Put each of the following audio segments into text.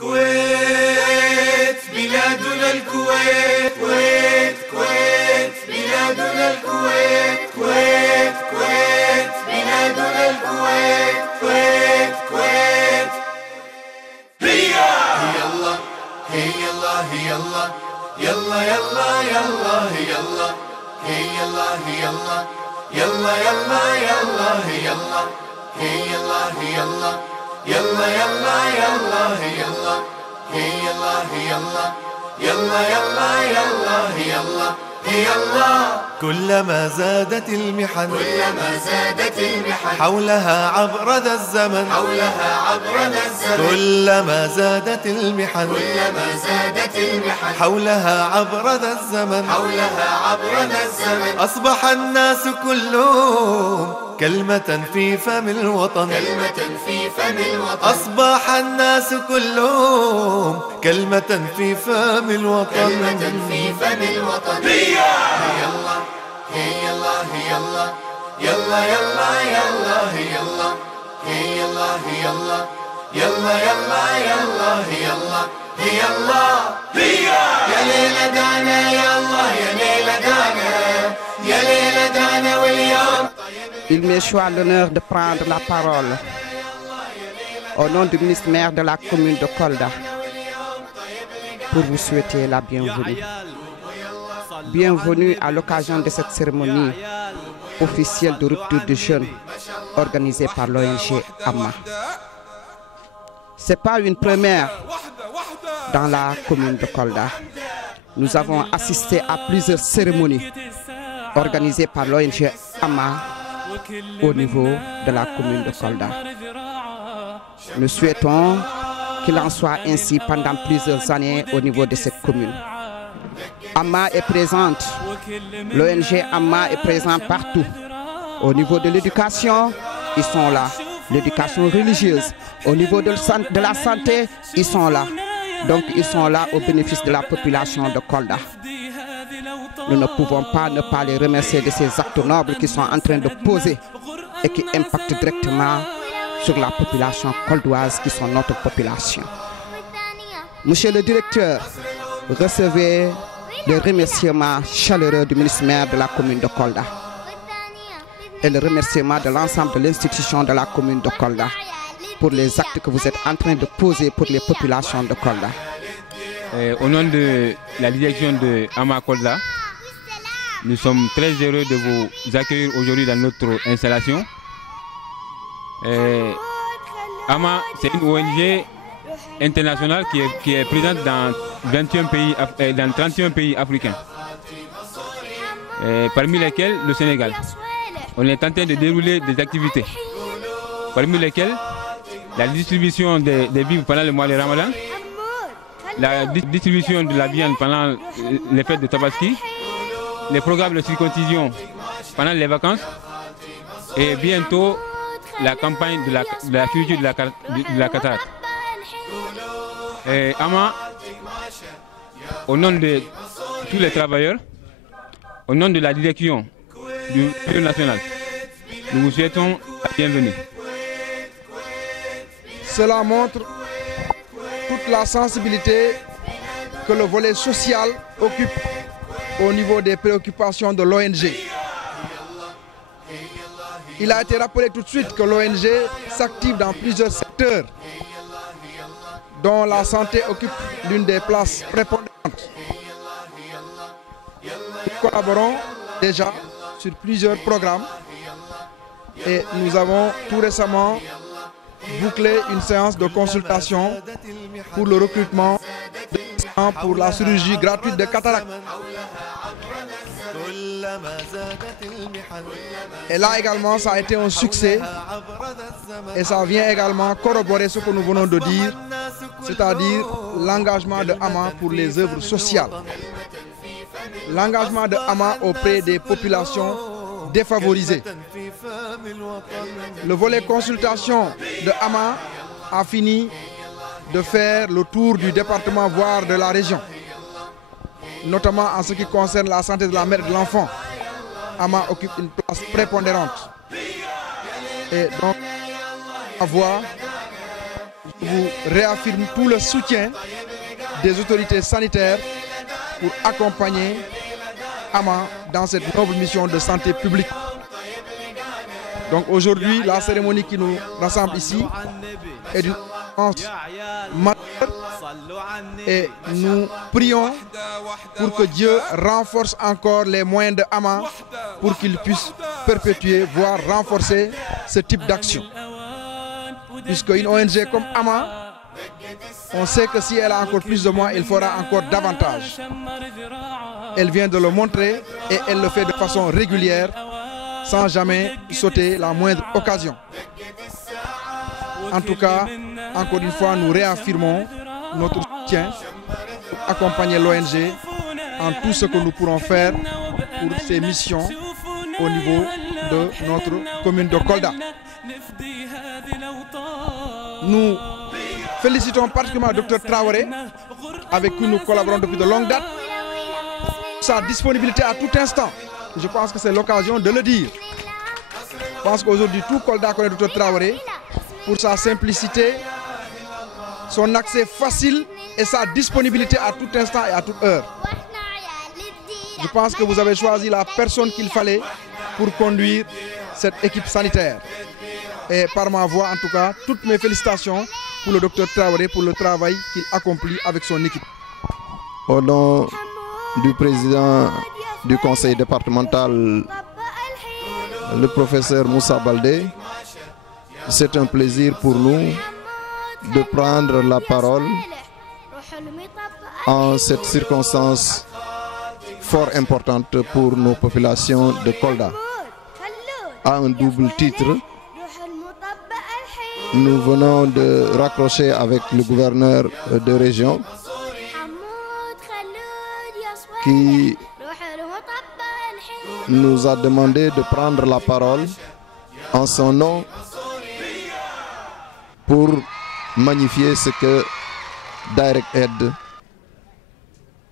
كويت بلادنا الكويت كويت كويت بلادنا الكويت كويت كويت بلادنا الكويت كويت كويت هي الله هي الله هي الله يلا يلا يلا هي الله هي الله هي الله يلا يلا يلا هي الله هي الله هي الله يلا يلا يلا هي الله هي الله هي الله يلا يلا يلا هي الله هي الله. كلما زادت المحن كلما زادت المحن حولها عبر ذا الزمن حولها عبر ذا الزمن كلما زادت المحن كلما زادت المحن حولها عبر ذا الزمن حولها عبر ذا الزمن أصبح الناس كلهم كلمة في فم الوطن كلمة في فم الوطن أصبح الناس كلهم كلمة في فم الوطن كلمة في فم الوطن هي الله هي الله هي الله يلا يلا يلا هي الله هي الله هي الله يلا يلا يلا هي الله هي الله هي يا ليلة دانا يا الله يا ليلة دانا يا ليلة دانا واليوم. Il me choisit l'honneur de prendre la parole au nom du ministre-maire de la commune de Kolda pour vous souhaiter la bienvenue. Bienvenue à l'occasion de cette cérémonie officielle de rupture de jeunes organisée par l'ONG AMA. Ce n'est pas une première dans la commune de Kolda. Nous avons assisté à plusieurs cérémonies organisées par l'ONG AMA au niveau de la commune de Kolda. Nous souhaitons qu'il en soit ainsi pendant plusieurs années au niveau de cette commune. AMA est présente, l'ONG AMA est présente partout. Au niveau de l'éducation, ils sont là. L'éducation religieuse, au niveau de la santé, ils sont là. Donc ils sont là au bénéfice de la population de Kolda. Nous ne pouvons pas ne pas les remercier de ces actes nobles qui sont en train de poser et qui impactent directement sur la population coldoise qui sont notre population. Monsieur le directeur, recevez les remerciements chaleureux du ministre-maire de la commune de Kolda et le remerciement de l'ensemble de l'institution de la commune de Kolda pour les actes que vous êtes en train de poser pour les populations de Kolda. Au nom de la direction de AMA Kolda, nous sommes très heureux de vous accueillir aujourd'hui dans notre installation. AMA, c'est une ONG internationale qui est présente dans 31 pays africains, parmi lesquels le Sénégal. On est en train de dérouler des activités, parmi lesquelles la distribution des vivres pendant le mois de Ramadan, la distribution de la viande pendant les fêtes de Tabaski, les programmes de circoncision pendant les vacances et bientôt la campagne de la culture de la cataracte. AMA, au nom de tous les travailleurs, au nom de la direction du bureau national, nous vous souhaitons la bienvenue. Cela montre toute la sensibilité que le volet social occupe au niveau des préoccupations de l'ONG. Il a été rappelé tout de suite que l'ONG s'active dans plusieurs secteurs dont la santé occupe l'une des places prépondérantes. Nous collaborons déjà sur plusieurs programmes et nous avons tout récemment bouclé une séance de consultation pour le recrutement de patients pour la chirurgie gratuite de cataracte. Et là également, ça a été un succès et ça vient également corroborer ce que nous venons de dire, c'est-à-dire l'engagement de AMA pour les œuvres sociales. L'engagement de AMA auprès des populations défavorisées. Le volet consultation de AMA a fini de faire le tour du département, voire de la région, notamment en ce qui concerne la santé de la mère et de l'enfant. AMA occupe une place prépondérante. Et donc, la voix je vous réaffirme tout le soutien des autorités sanitaires pour accompagner Ama dans cette noble mission de santé publique. Donc aujourd'hui, la cérémonie qui nous rassemble ici est d'une importance majeure et nous prions pour que Dieu renforce encore les moyens de Ama pour qu'il puisse perpétuer, voire renforcer ce type d'action. Puisqu'une ONG comme Ama, on sait que si elle a encore plus de moyens, il fera encore davantage. Elle vient de le montrer et elle le fait de façon régulière, sans jamais sauter la moindre occasion. En tout cas, encore une fois, nous réaffirmons notre soutien pour accompagner l'ONG en tout ce que nous pourrons faire pour ces missions au niveau de notre commune de Kolda. Nous félicitons particulièrement le Dr Traoré, avec qui nous collaborons depuis de longues dates, sa disponibilité à tout instant. Je pense que c'est l'occasion de le dire. Je pense qu'aujourd'hui, tout Kolda connaît le Dr Traoré pour sa simplicité, son accès facile et sa disponibilité à tout instant et à toute heure. Je pense que vous avez choisi la personne qu'il fallait pour conduire cette équipe sanitaire. Et par ma voix, en tout cas, toutes mes félicitations pour le Dr Traoré pour le travail qu'il accomplit avec son équipe. Au nom du président du conseil départemental, le professeur Moussa Baldé, c'est un plaisir pour nous de prendre la parole en cette circonstance fort importante pour nos populations de Kolda. À un double titre, nous venons de raccrocher avec le gouverneur de région qui nous a demandé de prendre la parole en son nom pour magnifier ce que Direct Aid,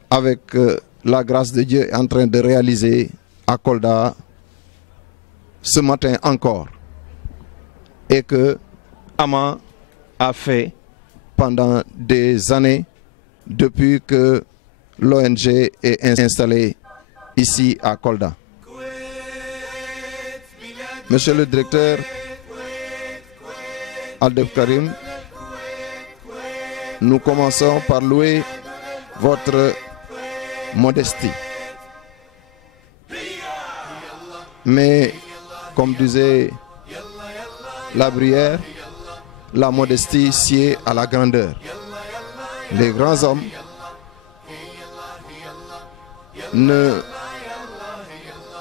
avec la grâce de Dieu, est en train de réaliser à Kolda ce matin encore, et que Ama a fait pendant des années depuis que l'ONG est installée ici à Kolda. Monsieur le directeur Aldef Karim, nous commençons par louer votre modestie. Mais comme disait la Bruyère, la modestie sied à la grandeur. Les grands hommes ne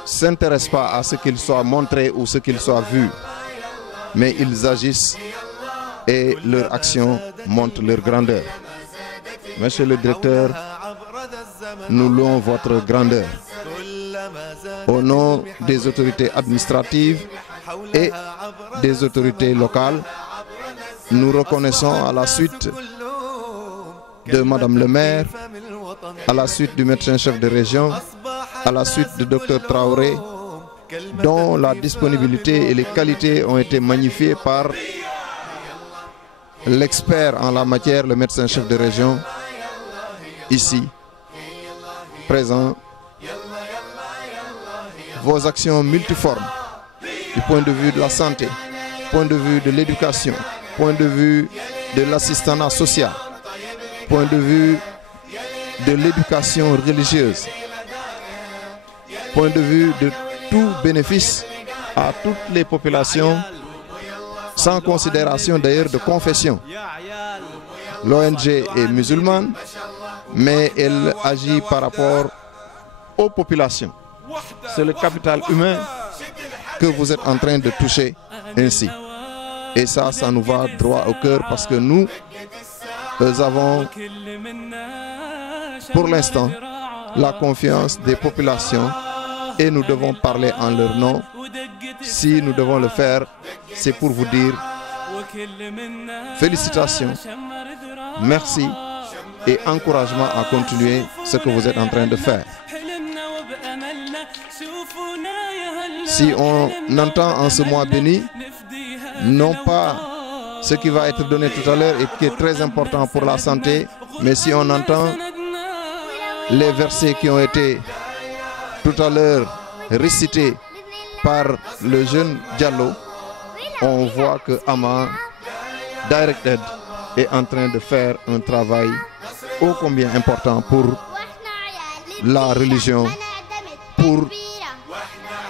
s'intéressent pas à ce qu'ils soient montrés ou ce qu'ils soient vus, mais ils agissent et leur action montre leur grandeur. Monsieur le directeur, nous louons votre grandeur. Au nom des autorités administratives et des autorités locales, nous reconnaissons à la suite de Madame le maire, à la suite du médecin-chef de région, à la suite de Dr Traoré, dont la disponibilité et les qualités ont été magnifiées par l'expert en la matière, le médecin-chef de région, ici, présent. Vos actions multiformes, du point de vue de la santé, du point de vue de l'éducation, du point de vue de l'assistanat social, du point de vue de l'éducation religieuse, du point de vue de tout bénéfice à toutes les populations, sans considération d'ailleurs de confession. L'ONG est musulmane, mais elle agit par rapport aux populations. C'est le capital humain que vous êtes en train de toucher ainsi. Et ça nous va droit au cœur parce que nous avons pour l'instant la confiance des populations et nous devons parler en leur nom. Si nous devons le faire, c'est pour vous dire félicitations, merci et encouragement à continuer ce que vous êtes en train de faire. Si on entend en ce mois béni, non pas ce qui va être donné tout à l'heure et qui est très important pour la santé. Mais si on entend les versets qui ont été tout à l'heure récités par le jeune Diallo, on voit que Ama Direct Aid est en train de faire un travail ô combien important pour la religion, pour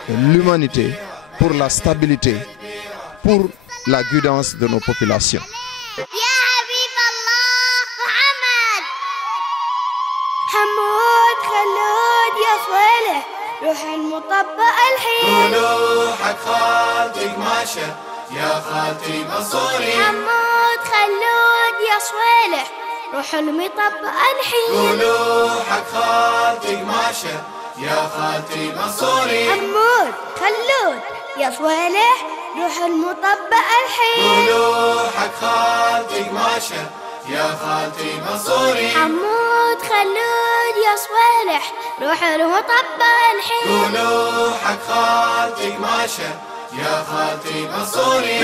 l'humanité, pour la stabilité, pour la guidance de nos populations. حمود خلود يا صالح روح المطبق الحين قولوا حق خالتي قماشة يا خالتي منصوري حمود خلود يا صالح روح المطبق الحين قولوا حق خالتي قماشة يا خالتي منصوري حمود خلود يا صالح روح المطبق الحين قولوا حق خالتي قماشة يا خالتي منصوري حمود خلود يا صالح روح المطبق الحين قولوا حق خالتي قماشة يا خالتي منصوري